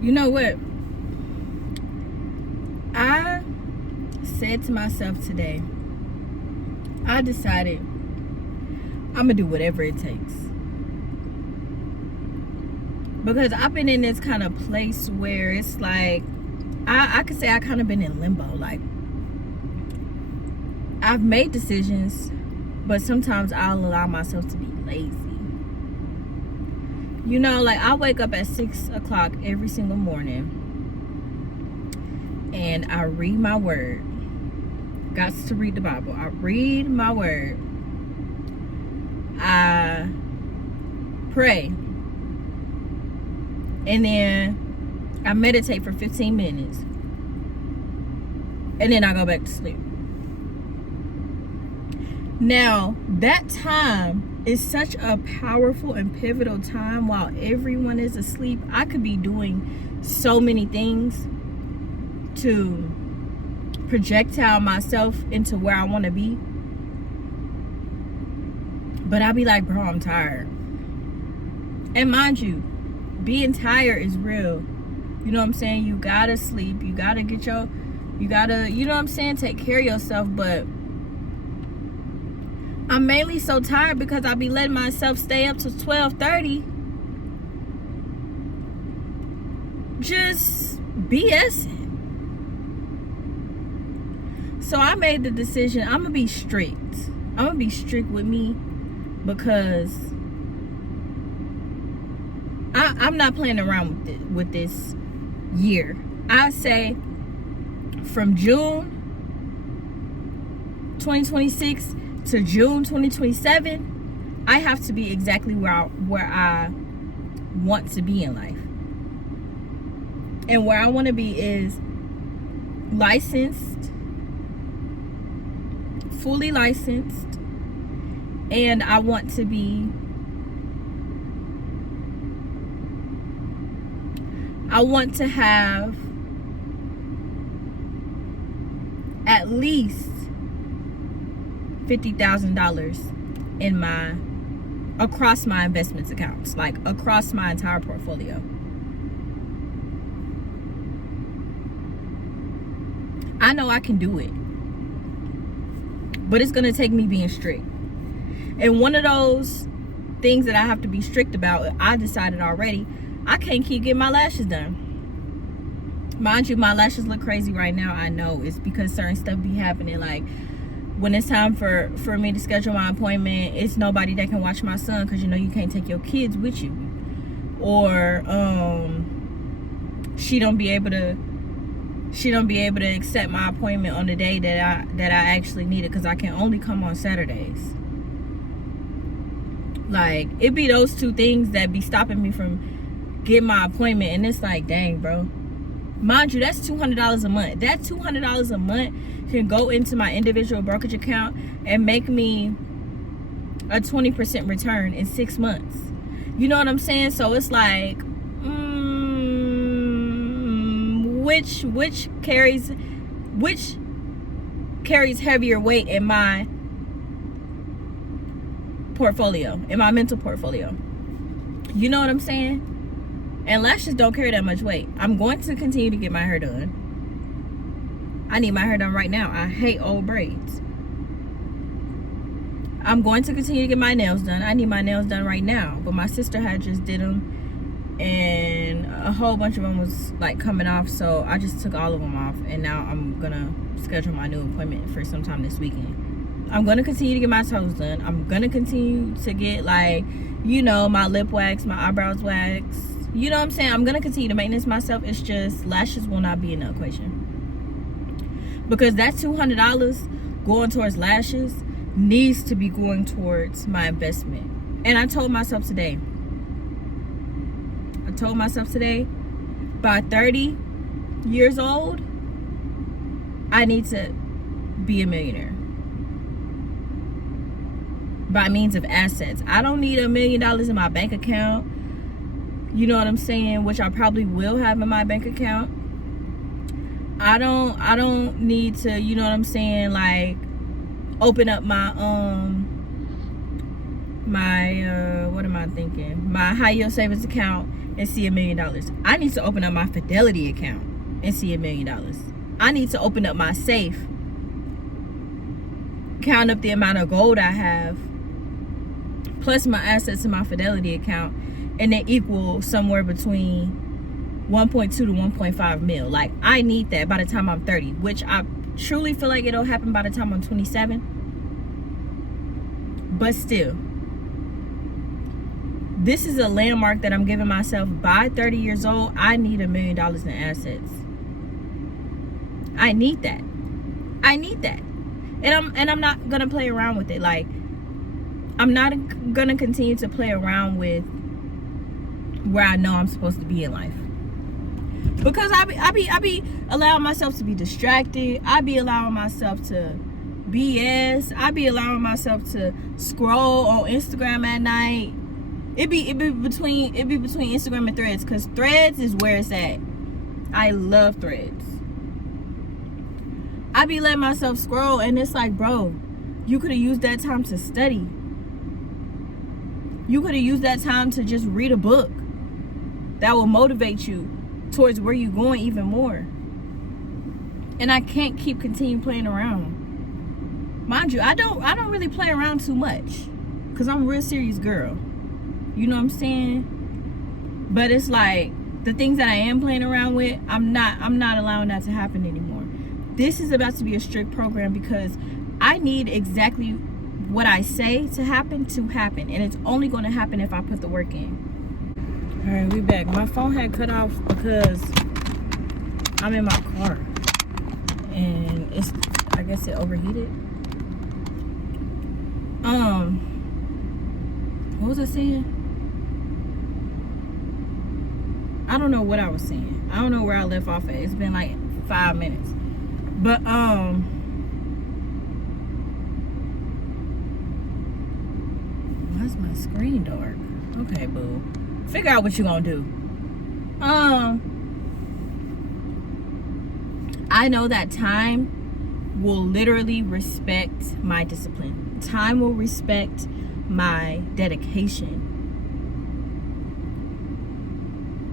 You know what? I said to myself today, I decided I'm gonna do whatever it takes. Because I've been in this kind of place where it's like, I could say I kind of been in limbo. Like, I've made decisions, but sometimes I'll allow myself to be lazy. You know, like I wake up at 6 o'clock every single morning and I read my word. Got to read the Bible. I read my word. I pray. And then I meditate for 15 minutes. And then I go back to sleep. Now, that time is such a powerful and pivotal time while everyone is asleep. I could be doing so many things to projectile myself into where I want to be. But I'll be like, bro, I'm tired. And mind you, being tired is real. You know what I'm saying? You gotta sleep. You gotta you know what I'm saying? Take care of yourself. But I'm mainly so tired because I be letting myself stay up to 12:30. Just BSing. So I made the decision, I'm gonna be strict. I'm gonna be strict with me because I'm not playing around with this year. I say from June 2026 to June 2027, I have to be exactly where I want to be in life. And where I want to be is licensed, fully licensed, and I want to have at least $50,000 in across my investments accounts, like across my entire portfolio. I know I can do it, but it's gonna take me being strict. And one of those things that I have to be strict about, I decided already, I can't keep getting my lashes done. Mind you, my lashes look crazy right now. I know it's because certain stuff be happening. Like when it's time for me to schedule my appointment, it's nobody that can watch my son because you know you can't take your kids with you, or she don't be able to accept my appointment on the day that I actually need it because I can only come on Saturdays. Like it be those two things that be stopping me from getting my appointment, and it's like, dang, bro. Mind you, that's $200 a month. That $200 a month can go into my individual brokerage account and make me a 20% return in 6 months. You know what I'm saying? So it's like, which carries heavier weight in my portfolio, in my mental portfolio? You know what I'm saying? And lashes don't carry that much weight. I'm going to continue to get my hair done. I need my hair done right now. I hate old braids. I'm going to continue to get my nails done. I need my nails done right now. But my sister had just did them, and a whole bunch of them was like coming off. So I just took all of them off, and now I'm gonna schedule my new appointment for sometime this weekend. I'm gonna continue to get my toes done. I'm gonna continue to get, like, you know, my lip wax, my eyebrows wax. You know what I'm saying? I'm gonna continue to maintenance myself. It's just lashes will not be in the equation, because that $200 going towards lashes needs to be going towards my investment. And I told myself today, by 30 years old, I need to be a millionaire by means of assets. I don't need $1 million in my bank account. You know what I'm saying? Which I probably will have in my bank account. I don't need to, you know what I'm saying, like open up my my high yield savings account and see $1 million. I need to open up my Fidelity account and see $1 million. I need to open up my safe, count up the amount of gold I have, plus my assets in my Fidelity account, and they equal somewhere between 1.2 to 1.5 mil. Like, I need that by the time I'm 30, which I truly feel like it'll happen by the time I'm 27. But still, this is a landmark that I'm giving myself. By 30 years old, I need $1 million in assets. I need that. I need that. And I'm not gonna play around with it. Like, I'm not gonna continue to play around with where I know I'm supposed to be in life. Because I be allowing myself to be distracted. I be allowing myself to BS. I be allowing myself to scroll on Instagram at night. It be between Instagram and Threads, because Threads is where it's at. I love Threads. I be letting myself scroll, and it's like, bro, you could have used that time to study. You could have used that time to just read a book that will motivate you towards where you're going even more. And I can't continue playing around. Mind you, I don't really play around too much, because I'm a real serious girl. You know what I'm saying? But it's like, the things that I am playing around with, I'm not allowing that to happen anymore. This is about to be a strict program, because I need exactly what I say to happen, and it's only going to happen if I put the work in. All right, we back. My phone had cut off because I'm in my car, and I guess it overheated. What was I saying? I don't know what I was saying. I don't know where I left off at. It's been like 5 minutes. But why's my screen dark? Okay, boo. Figure out what you're gonna do. I know that time will literally respect my discipline. Time will respect my dedication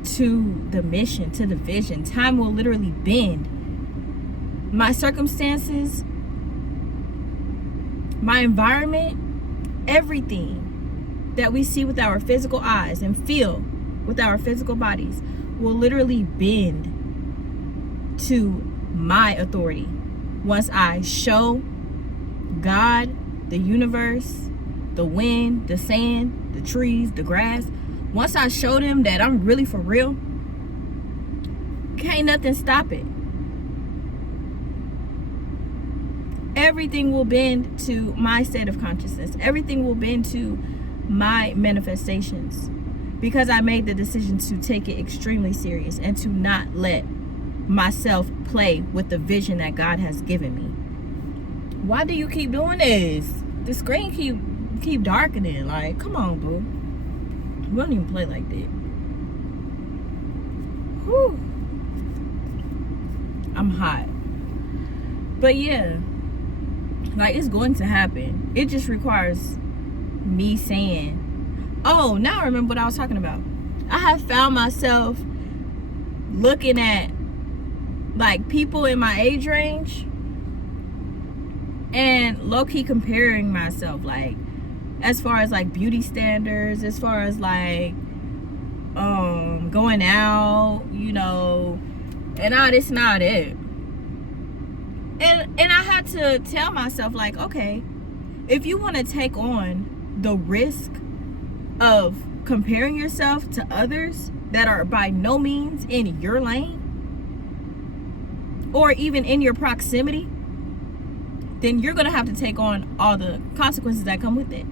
to the mission, to the vision. Time will literally bend. My circumstances, my environment, everything that we see with our physical eyes and feel with our physical bodies will literally bend to my authority once I show God, the universe, the wind, the sand, the trees, the grass. Once I show them that I'm really for real, can't nothing stop it. Everything will bend to my state of consciousness. Everything will bend to my manifestations, because I made the decision to take it extremely serious and to not let myself play with the vision that God has given me. Why do you keep doing this? The screen keep darkening. Like, come on, boo. We don't even play like that. Whew. I'm hot. But yeah, like, it's going to happen. It just requires me saying, oh, now I remember what I was talking about. I have found myself looking at like people in my age range and low-key comparing myself, like, as far as like beauty standards, as far as like going out, you know, and all this and all that. And I had to tell myself, like, okay, if you want to take on the risk of comparing yourself to others that are by no means in your lane or even in your proximity, then you're going to have to take on all the consequences that come with it.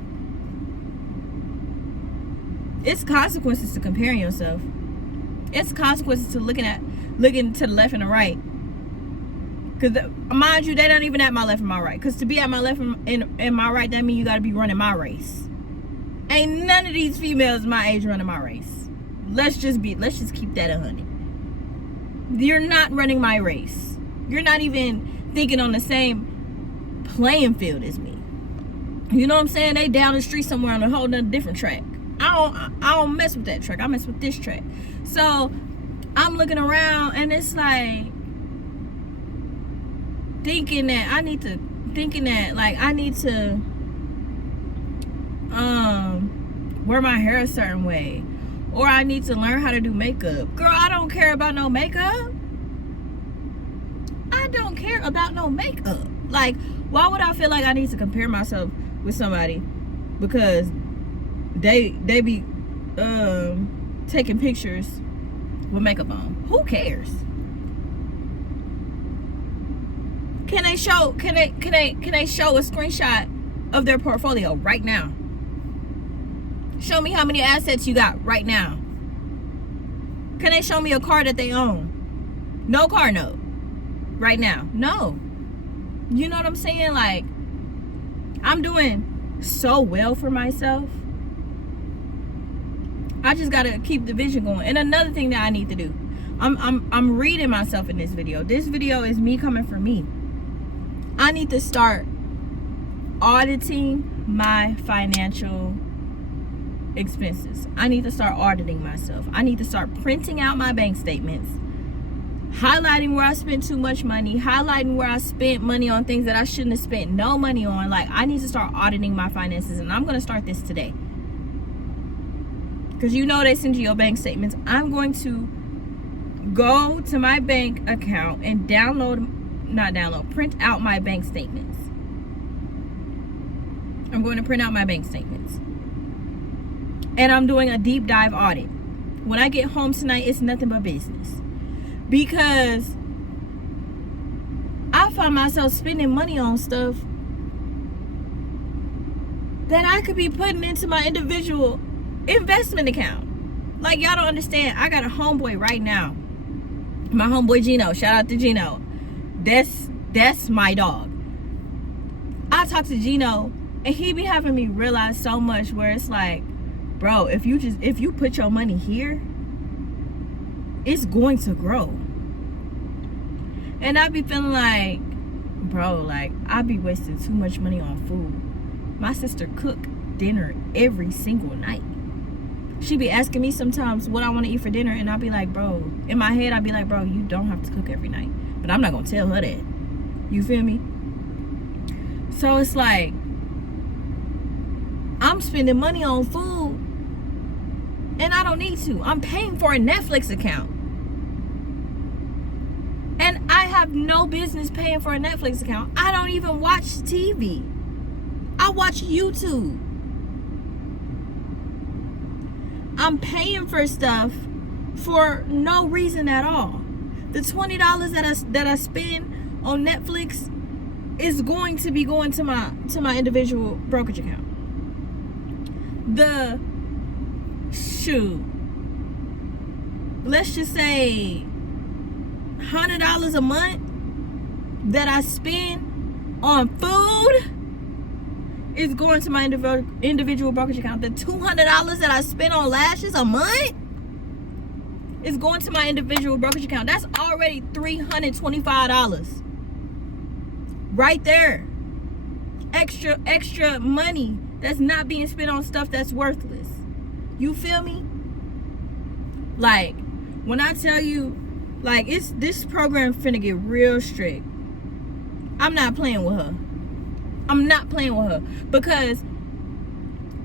It's consequences to comparing yourself. It's consequences to looking to the left and the right. Because, mind you, they're not even at my left and my right. Because to be at my left and my right, that means you got to be running my race. Ain't none of these females my age running my race. Let's just keep that 100. You're not running my race. You're not even thinking on the same playing field as me. You know what I'm saying? They down the street somewhere on a whole nother different track. I I don't mess with that track. I mess with this track. So I'm looking around and it's like thinking that I need to wear my hair a certain way, or I need to learn how to do makeup. Girl, I don't care about no makeup. I don't care about no makeup. Like, why would I feel like I need to compare myself with somebody because they be taking pictures with makeup on? Who cares? Can they show a screenshot of their portfolio right now? Show me how many assets you got right now. Can they show me a car that they own? No car note. Right now. No. You know what I'm saying? Like, I'm doing so well for myself. I just gotta keep the vision going. And another thing that I need to do, I'm reading myself in this video. This video is me coming for me. I need to start auditing my financial expenses. I need to start auditing myself. I need to start printing out my bank statements, highlighting where I spent too much money, highlighting where I spent money on things that I shouldn't have spent no money on. Like, I need to start auditing my finances, and I'm going to start this today. Because you know they send you your bank statements. I'm going to go to my bank account and print out my bank statements. I'm going to print out my bank statements. And I'm doing a deep dive audit. When I get home tonight, it's nothing but business. Because I find myself spending money on stuff that I could be putting into my individual investment account. Like, y'all don't understand. I got a homeboy right now. My homeboy Gino. Shout out to Gino. That's my dog. I talk to Gino and he be having me realize so much where it's like, bro, if you put your money here, it's going to grow. And I be feeling like, bro, like, I be wasting too much money on food. My sister cook dinner every single night. She be asking me sometimes what I want to eat for dinner, and I be like, bro, in my head I be like, bro, you don't have to cook every night. But I'm not gonna tell her that. You feel me? So it's like, I'm spending money on food and I don't need to. I'm paying for a Netflix account. And I have no business paying for a Netflix account. I don't even watch TV. I watch YouTube. I'm paying for stuff for no reason at all. The $20 that I spend on Netflix is going to be going to my individual brokerage account. Let's just say $100 a month that I spend on food is going to my individual brokerage account. The $200 that I spend on lashes a month is going to my individual brokerage account. That's already $325 right there. Extra money that's not being spent on stuff that's worthless. You feel me? Like, when I tell you, like, this program finna get real strict. I'm not playing with her. I'm not playing with her, because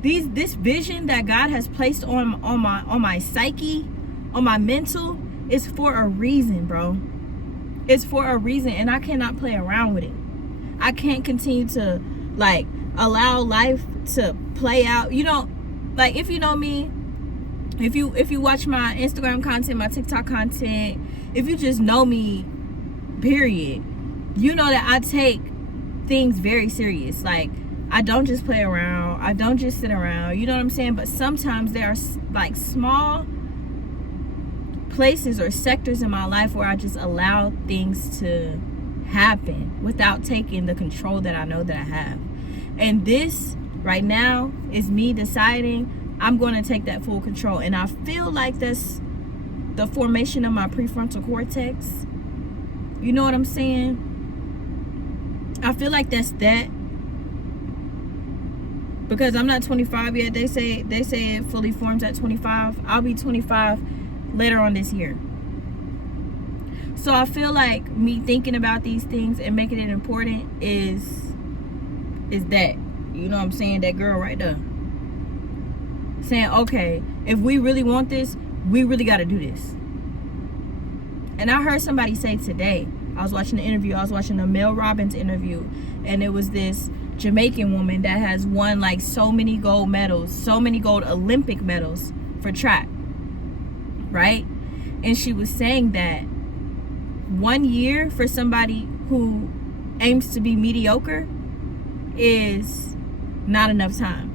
this vision that God has placed on my psyche, on my mental, is for a reason, bro. It's for a reason, and I cannot play around with it. I can't continue to, like, allow life to play out. You know, like, if you know me, if you watch my Instagram content, my TikTok content, if you just know me, period, you know that I take things very serious. Like, I don't just play around. I don't just sit around. You know what I'm saying? But sometimes there are, like, small places or sectors in my life where I just allow things to happen without taking the control that I know that I have. And this right now is me deciding I'm going to take that full control. And I feel like that's the formation of my prefrontal cortex. You know what I'm saying? I feel like that's that. because I'm not 25 yet. They say it fully forms at 25. I'll be 25 later on this year. So I feel like me thinking about these things and making it important is that, you know what I'm saying, that girl right there saying, okay, if we really want this, we really got to do this. And I heard somebody say today, I was watching a Mel Robbins interview, and it was this Jamaican woman that has won like so many gold medals, so many gold Olympic medals for track, right? And she was saying that 1 year for somebody who aims to be mediocre is not enough time.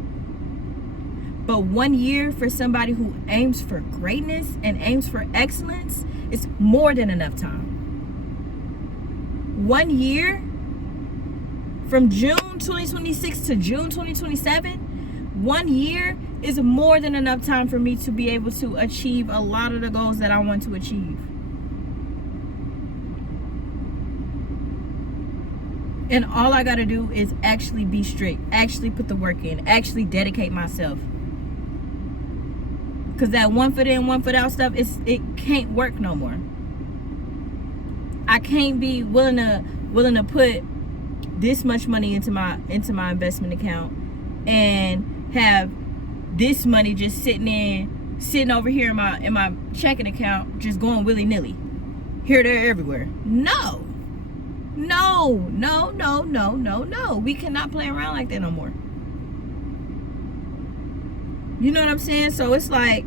But 1 year for somebody who aims for greatness and aims for excellence is more than enough time. 1 year from June 2026 to June 2027, 1 year is more than enough time for me to be able to achieve a lot of the goals that I want to achieve. And all I gotta do is actually be strict, actually put the work in, actually dedicate myself. Because that one foot in, one foot out stuff, it can't work no more. I can't be willing to put this much money into my investment account and have this money just sitting over here in my checking account, just going willy-nilly, here, there, everywhere. No. We cannot play around like that no more. You know what I'm saying? So it's like,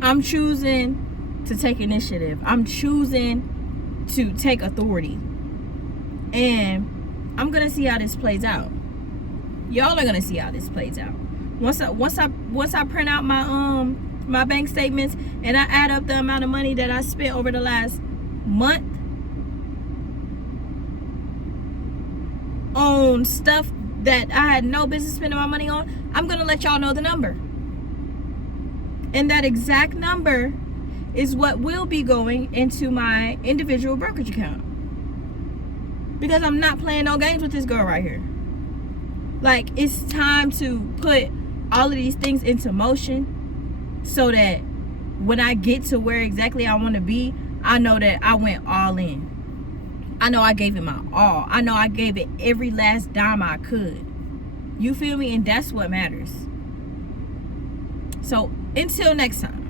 I'm choosing to take initiative. I'm choosing to take authority. And I'm gonna see how this plays out. Y'all are gonna see how this plays out. Once I print out my bank statements and I add up the amount of money that I spent over the last month on stuff that I had no business spending my money on, I'm gonna let y'all know the number. And that exact number is what will be going into my individual brokerage account. Because I'm not playing no games with this girl right here. Like, it's time to put all of these things into motion so that when I get to where exactly I want to be, I know that I went all in. I know I gave it my all. I know I gave it every last dime I could. You feel me? And that's what matters. So until next time.